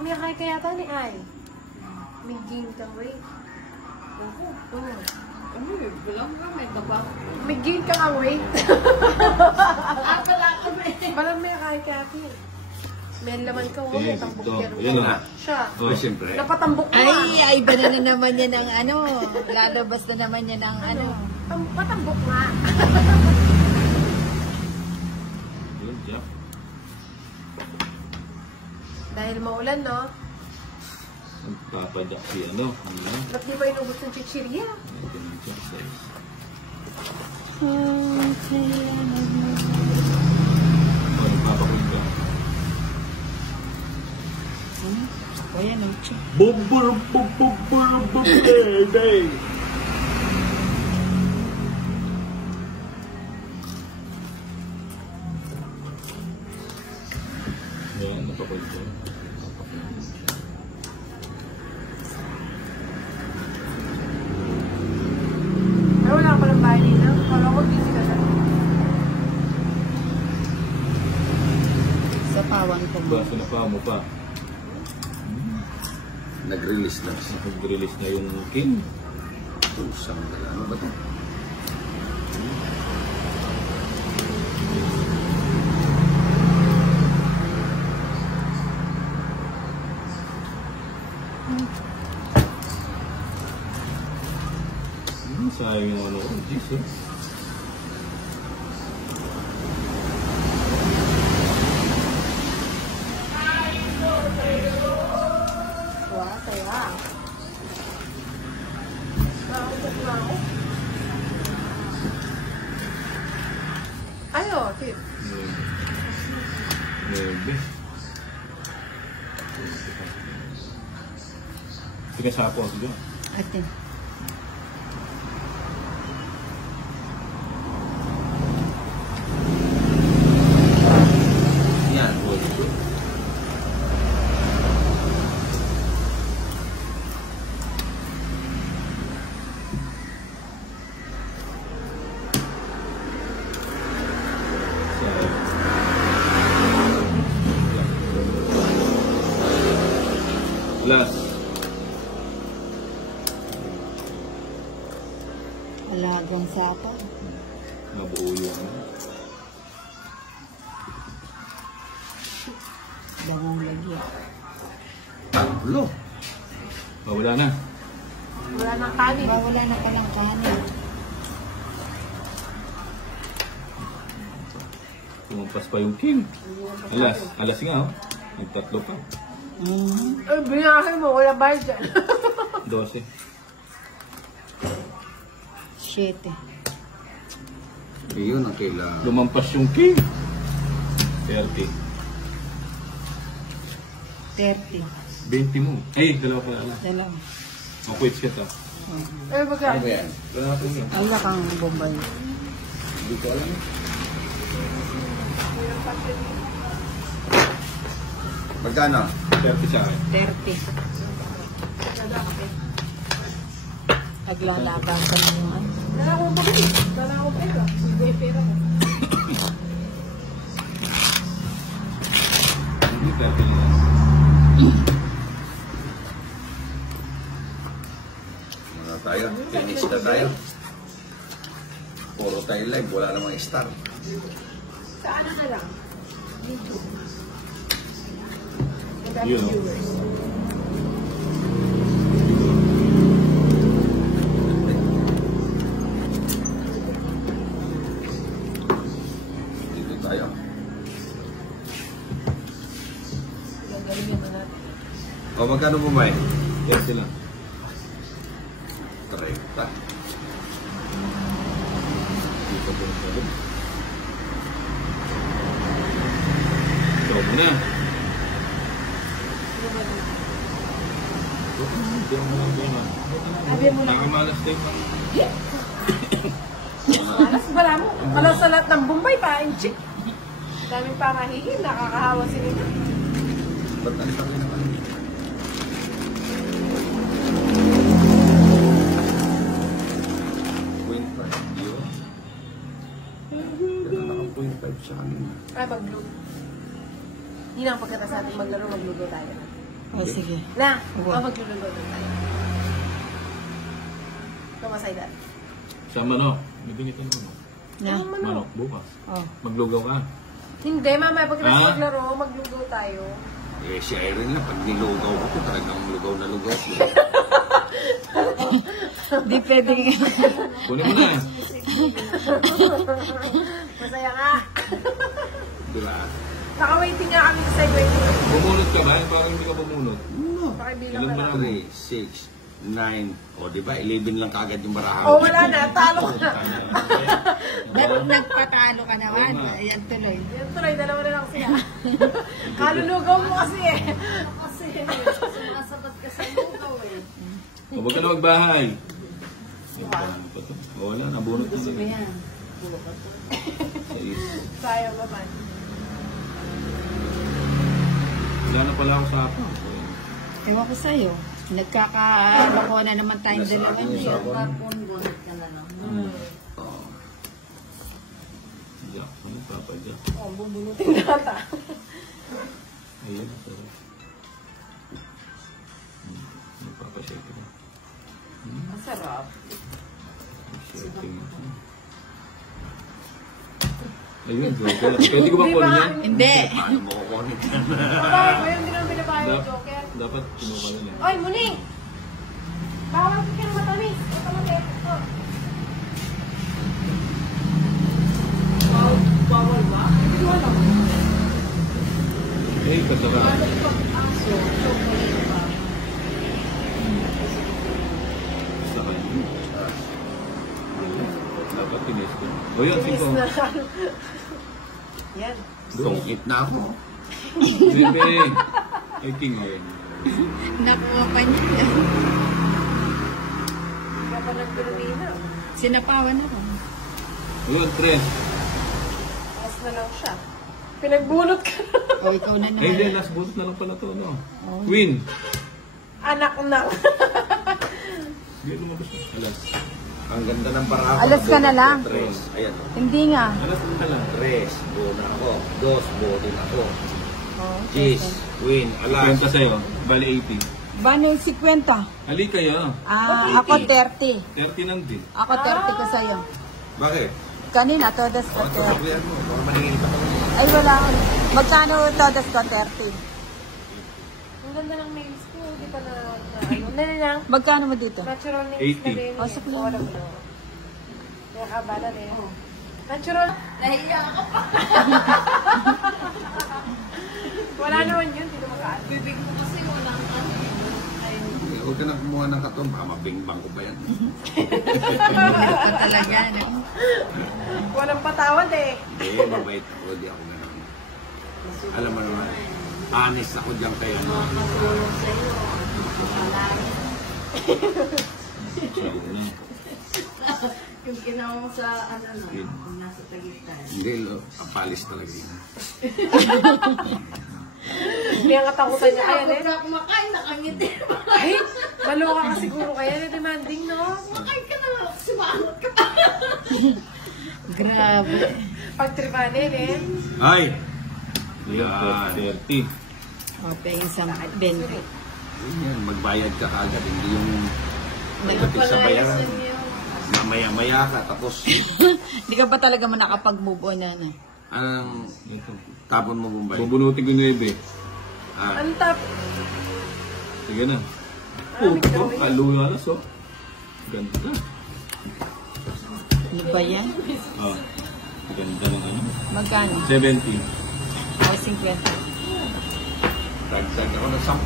may kaya kaya ka ni Ay. May gain ka, wait. Ano yun? Bilang ka, may tabak. May gain ka ang weight. Pala kami. Parang may kaya kaya ka. May laman ka, may tambok yan. Yan na. Siya. Oh, siyempre. Napatambok mo. Ay, iba na naman yan ng ano. Lalabas na naman yan ng ano. Patambok nga. Yun, Jack. Dahil maulan, no? Papadak si ano. Ba't di ba inubos ng chichirya? Ito yung Jack size. Oh, nagpapakulit ka. O yan, ang check. Bubur, day. Ayan, napakulit ka. Ay, wala ka palang bahay nila. Kala ko busy ka na. Sa pawan ko mo. Baso na pa mo pa. Nag-release na. Nag-release na yung king. Pusang ano ba ito? Sayang yung ano ko. Jesus. Wow, kaya. Nakakot na ako. Ay, oh, tip. Nebe. Sige sa ako. Sige. Atin. Yan. Last. Alagang sapa. Nabuo yung ano. Bawang lagyan. Ulo. Wala na. Wala nang kanin. Wala na palang kanin. Tumampas pa yung king. Alas nga oh. Nagtatlo pa. Ay, binahin mo. Wala bayad dyan. 12. 7. Yun ang kailangan. Lumampas yung king. 30. 30. 20 mo. Ay, dalawa pa lang. Dalawa. Makwits ka ta. Ay, Ano magkano? ba yan? Wala na ito. Ala kang bombay. Hindi ko alam. Magkano? 30 sa akin. 30. Naglalaban ka ng ano. Wala akong bakit. Wala akong pera. Hindi pera mo. Hindi 30 nila. Ano tayo? Finish na tayo. Puro tayo live. Wala namang star. Saan na lang? YouTube. Yun, no? Viewers. Dito tayo. Gagalingin mo natin. O magkano mo may? 30 lang. 30. Dito po sa loob. Ito mo na. Sabi mo na. Nagimalas tayo pa. Alas, wala mo. Alas sa lahat ng Bombay pa, inchik. Daming pangahihin, nakakahawa sila na. Ba't ang laki naman? Sa kanina. Ay, mag-blue. Yun ang pagkatapos natin maglaro, magluto tayo. O, sige. Na, Opo. magluluto tayo. Kumasay dad. Sa manok. Bibili ka naman. Na. Manok, bukas. Oh. Maglugaw ka. Hindi, mamaya pag Ah? maglaro, magluto tayo. Eh, si Irene lang, pag nilugaw ko, talagang lugaw na lugaw. Di pwedeng. Kunin mo na. Masaya nga. Diba? Naka-waiting nga kami sa waiting. Bumunot ka ba? Parang hindi ka bumunot. Pakibilang Ilan ka ba lang. 3, 6, 9. O, diba? 11 lang kagad yung barahan. Oh, wala na. Talo ka. Ba't nagpatalo ka naman? Oo nga. Ayan tuloy. Yan tuloy, dalawa na lang siya. Kalulugaw mo kasi eh. Kasi sumasabat ka sa lugaw eh. O, huwag ka na magbahay. Ay, paano pa to? O, wala, nabunot na Gusto rin. mo yan. Sayang naman. Wala na pala ako sa apo. Ewan ko sa'yo. Nagkakabakuha na naman tayong Nasa dalawa akin yung niya. sabon. Kapon-bonit ka na lang. Oo. Jack, ano papa Jack? Oh, bubunutin nata. Ayun, sarap. Nagpapashake ko. Masarap. Shaking. Ayun, joker. Pwede ko ba Hindi kunin ba? yan? Hindi. Paano mo kukunin yan? Babae ko yun, hindi naman binabahay yung Dap- joker. Dapat kinuha na yan. Oy, Muning! Bawal ka ng matamis. Ito naman oh. Bawal ba? Hindi ko alam. Eh, kasarap. Aso, chocolate ba? Sa kanya. Dapat tinis ko. O yun, Tinis 5. na. Yan. Sungkit na ako. Bebe. Ay, king ngayon. Nakuha pa niya. Hindi ka pa nagpirulina. Sinapawan ako. O yun, 3. Tapos na lang siya. Pinagbunot ka. O, ikaw na Ay, hindi. naman. Last bonus na lang pala to, no? Queen. Anak na. Hindi lumabas na. Alas. Ang ganda ng barahan. Alas ka na lang. 3. Ayan. Hindi nga. Alas na lang. 3. Buo na ako. 2. Buo din ako. Oh, Cheese. Win. Alas. Kwenta sa'yo. Bali 80. Bano yung 50? Ali kayo. Ako 30. 30 lang din. Ako 30 ko sa'yo. Bakit? Kanina, todas ko O, ito 30. sabihan mo. Baka maningita ka lang. Ay, wala ako. Magkano todas ko 30? Ang ganda ng nails ko. Hindi pa na ano. Nila lang. Magkano mo dito? Natural nails 80. na din. Oh, sakto lang. Wala mo. Kaya kabala rin. Natural. Nahiya ako pa. Wala naman yun. Hindi naman kaan. Bibig mo kasi walang ano. Eh, huwag ka na kumuha ng katon. Baka mabingbang ko ba yan? Mahal pa talaga, no? Walang patawad eh. Hindi, mabait ako. Hindi ako gano'n. Alam mo naman, honest ako dyan kaya. Makatulong sa iyo. Palagi. Sabi ko na. Yung ginawa mo sa ano no, yung nasa Tagaytay. Hindi, kapalis talaga yun. Hindi ang katakutan niya. Kaya Pagod din. na kumakain, nakangiti. Ay, maloka ka siguro kaya. Demanding, no? Kumakain ka na, sumangot ka pa. Grabe. Pagtripanin eh. Ay! Yan. 30. O, paying sa 20. Yan, magbayad ka agad. Hindi yung pagdating sa bayaran. Palayasin niyo. Mamaya-maya ka, tapos Hindi ka ba talaga man nakapag-move on na? anong Ito. tapon mo Bombay? Bubunutin ko 9. Ah, Ang top. Sige na. Maraming Oh, gawin. kaluyalas oh. Ganda. Ano ba yan? Oh. Ganda ng ano. Magkano? 70. O, 50. dagdag ako ng 10.